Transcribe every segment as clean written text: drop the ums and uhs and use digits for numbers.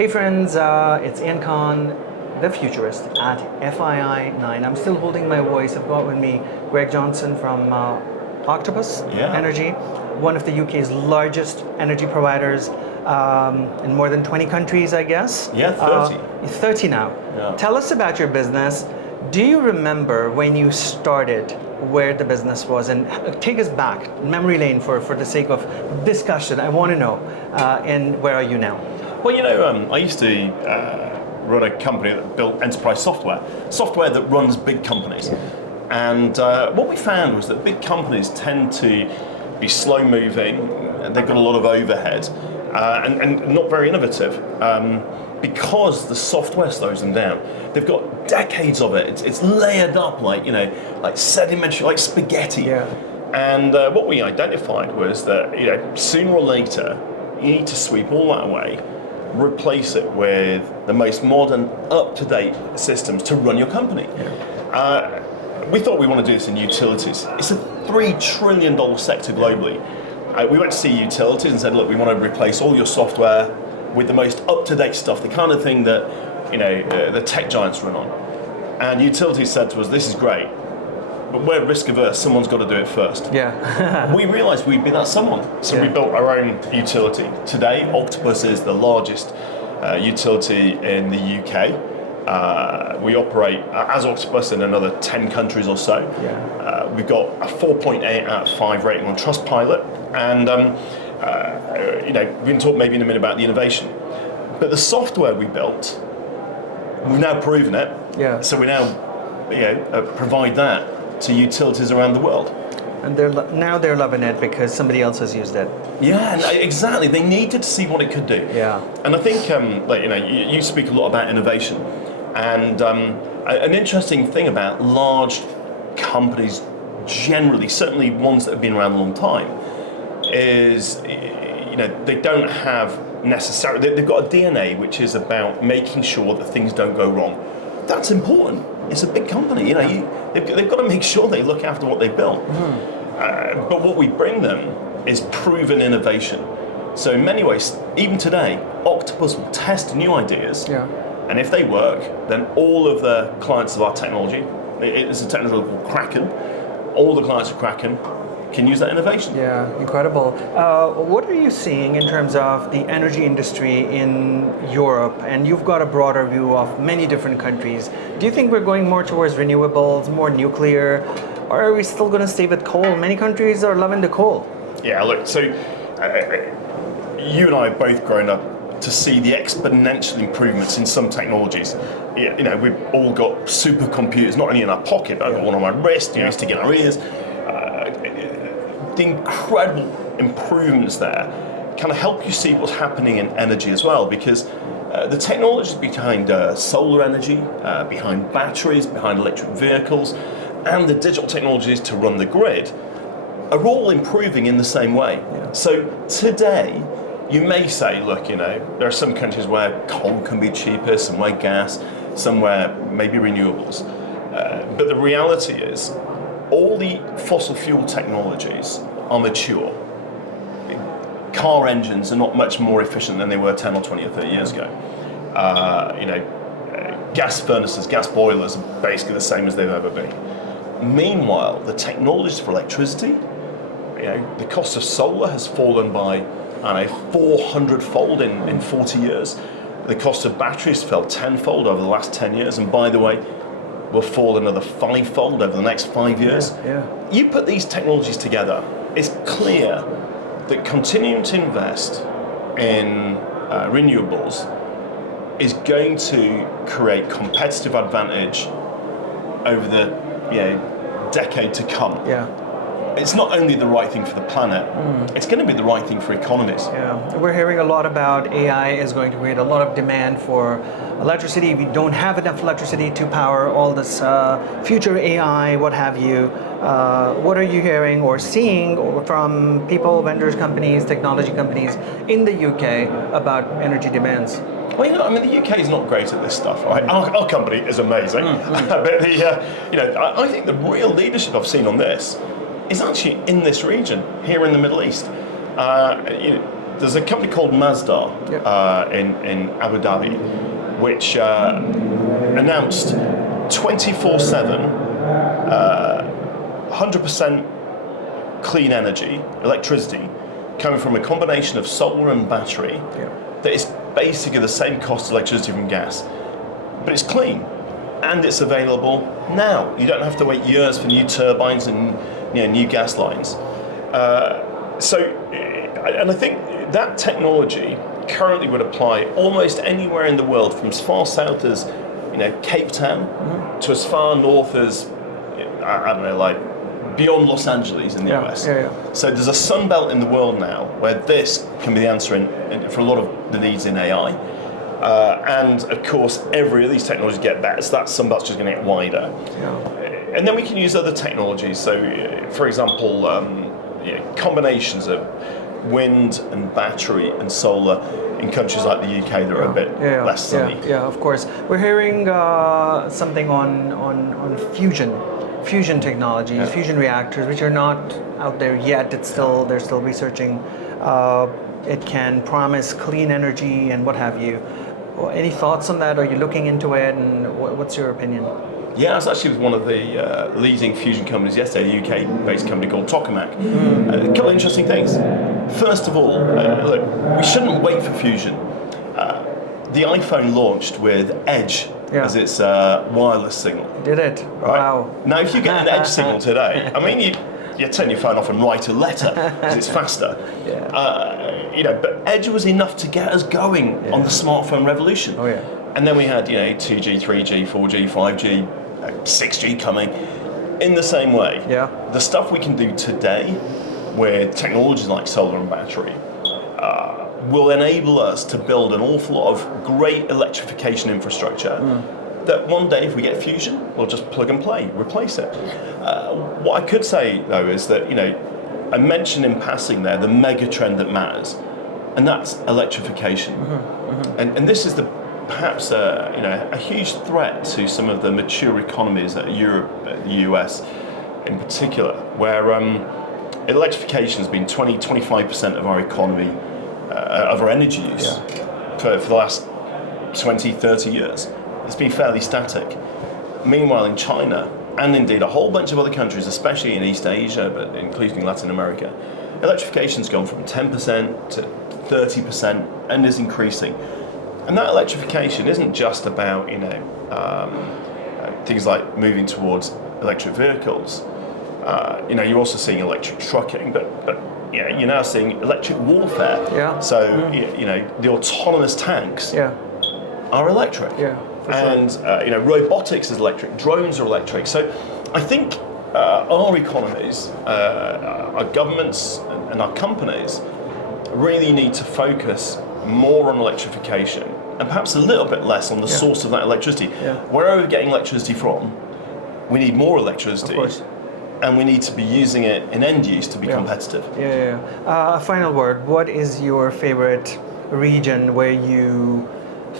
Hey friends, it's Ian Khan, the Futurist at FII 9. I'm still holding my voice. I've got with me Greg Johnson from Octopus Energy, one of the UK's largest energy providers in more than 20 countries, I guess. Yeah, 30. 30 now. Yeah. Tell us about your business. Do you remember when you started, where the business was? And take us back, memory lane for the sake of discussion. I want to know, and where are you now? Well, I used to run a company that built enterprise software that runs big companies. And what we found was that big companies tend to be slow moving, they've got a lot of overhead, and not very innovative. Because the software slows them down. They've got decades of it. It's layered up like sedimentary, like spaghetti. Yeah. And what we identified was that sooner or later you need to sweep all that away, replace it with the most modern, up-to-date systems to run your company. Yeah. We thought we want to do this in utilities. It's a $3 trillion sector globally. We went to see utilities and said, look, we want to replace all your software with the most up-to-date stuff, the kind of thing that the tech giants run on. And utilities said to us, this is great, but we're risk averse, someone's got to do it first. Yeah. We realized we'd be that someone. So we built our own utility. Today, Octopus is the largest utility in the UK. We operate as Octopus in another 10 countries or so. Yeah. We've got a 4.8 out of 5 rating on Trustpilot. And we can talk maybe in a minute about the innovation. But the software we built, we've now proven it. Yeah. So we now provide that to utilities around the world. And they're loving it because somebody else has used it. Yeah, exactly. They needed to see what it could do. Yeah. And I think you speak a lot about innovation, and an interesting thing about large companies generally, certainly ones that have been around a long time, is they don't have necessarily, they've got a DNA which is about making sure that things don't go wrong. That's important. It's a big company, they've got to make sure they look after what they built. But what we bring them is proven innovation. So in many ways, even today, Octopus will test new ideas, and if they work, then all of the clients of our technology, it's a technology called Kraken, all the clients of Kraken can use that innovation. Yeah, incredible. What are you seeing in terms of the energy industry in Europe? And you've got a broader view of many different countries. Do you think we're going more towards renewables, more nuclear, or are we still going to stay with coal? Many countries are loving the coal. Yeah, look, so you and I have both grown up to see the exponential improvements in some technologies. We've all got supercomputers, not only in our pocket, but I've got one on my wrist, sticking in our ears. The incredible improvements there kind of help you see what's happening in energy as well, because the technologies behind solar energy, behind batteries, behind electric vehicles, and the digital technologies to run the grid are all improving in the same way. Yeah. So today, you may say, look, there are some countries where coal can be cheaper, somewhere gas, somewhere maybe renewables. But the reality is, all the fossil fuel technologies are mature. Car engines are not much more efficient than they were 10 or 20 or 30 years ago. Gas furnaces, gas boilers are basically the same as they've ever been. Meanwhile, the technologies for electricity, the cost of solar has fallen by 400-fold in 40 years. The cost of batteries fell 10-fold over the last 10 years, and by the way, will fall another 5-fold over the next 5 years. Yeah. You put these technologies together, it's clear that continuing to invest in renewables is going to create competitive advantage over the decade to come. Yeah. It's not only the right thing for the planet, it's going to be the right thing for economies. Yeah, we're hearing a lot about AI is going to create a lot of demand for electricity. We don't have enough electricity to power all this future AI, what have you. What are you hearing or seeing from people, vendors, companies, technology companies in the UK about energy demands? Well, the UK is not great at this stuff, right? Our company is amazing, but I think the real leadership I've seen on this is actually in this region, here in the Middle East. there's a company called Mazda in Abu Dhabi, which announced 24/7, 100% clean energy, electricity, coming from a combination of solar and battery that is basically the same cost as electricity from gas, but it's clean and it's available now. You don't have to wait years for new turbines and new gas lines. And I think that technology currently would apply almost anywhere in the world, from as far south as Cape Town to as far north as I don't know, like beyond Los Angeles in the US. So there's a sunbelt in the world now where this can be the answer for a lot of the needs in AI. And of course, every of these technologies get better, so that sunbelt's just going to get wider. And then we can use other technologies. So, for example, combinations of wind and battery and solar in countries like the UK that are a bit less sunny. Yeah, of course. We're hearing something on fusion technologies, fusion reactors, which are not out there yet. They're still researching. It can promise clean energy and what have you. Any thoughts on that? Are you looking into it, and what's your opinion? Yeah, I was actually with one of the leading fusion companies yesterday, a UK-based company called Tokamak. A couple of interesting things. First of all, look, we shouldn't wait for fusion. The iPhone launched with Edge as its wireless signal. Did it? Right? Wow. Now, if you get an Edge signal today, I mean, you turn your phone off and write a letter because it's faster. But Edge was enough to get us going on the smartphone revolution. And then we had 2G, 3G, 4G, 5G, 6G coming in the same way. The stuff we can do today with technologies like solar and battery will enable us to build an awful lot of great electrification infrastructure that one day, if we get fusion, we'll just plug and play, replace it. What I could say, though, is that I mentioned in passing there the megatrend that matters, and that's electrification. And this is perhaps a huge threat to some of the mature economies that Europe, the US in particular, where electrification has been 20-25% of our economy, of our energy use for the last 20-30 years. It's been fairly static. Meanwhile, in China, and indeed a whole bunch of other countries, especially in East Asia, but including Latin America, electrification's gone from 10% to 30% and is increasing. And that electrification isn't just about things like moving towards electric vehicles. You're also seeing electric trucking, but you're now seeing electric warfare. So the autonomous tanks are electric. And robotics is electric, drones are electric. So I think our economies, our governments and our companies really need to focus more on electrification and perhaps a little bit less on the source of that electricity. Wherever we're getting electricity from, we need more electricity. Of course. And we need to be using it in end use to be competitive. A final word. What is your favorite region where you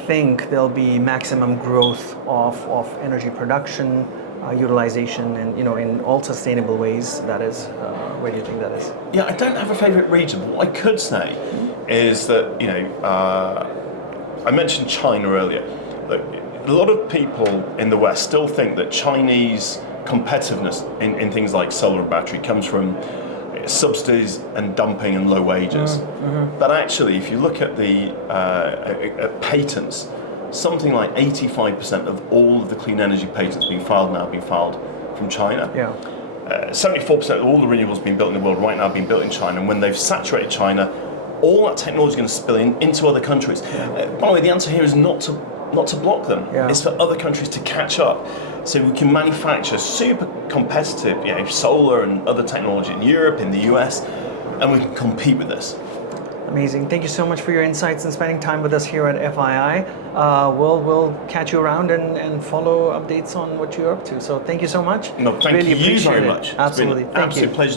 think there'll be maximum growth of energy production, utilization, and in all sustainable ways? That is, where do you think that is? Yeah, I don't have a favorite region. But what I could say is that I mentioned China earlier. Look, a lot of people in the West still think that Chinese competitiveness in things like solar and battery comes from subsidies and dumping and low wages. But actually, if you look at the patents, something like 85% of all of the clean energy patents being filed from China. 74% of all the renewables being built in the world right now are being built in China. And when they've saturated China, all that technology is going to spill into other countries. By the way, the answer here is not to block them. It's for other countries to catch up. So we can manufacture super competitive solar and other technology in Europe, in the US, and we can compete with this. Amazing. Thank you so much for your insights and spending time with us here at FII. We'll catch you around and follow updates on what you're up to. So thank you so much. No, thank you very much. Absolutely. It's been an absolute pleasure.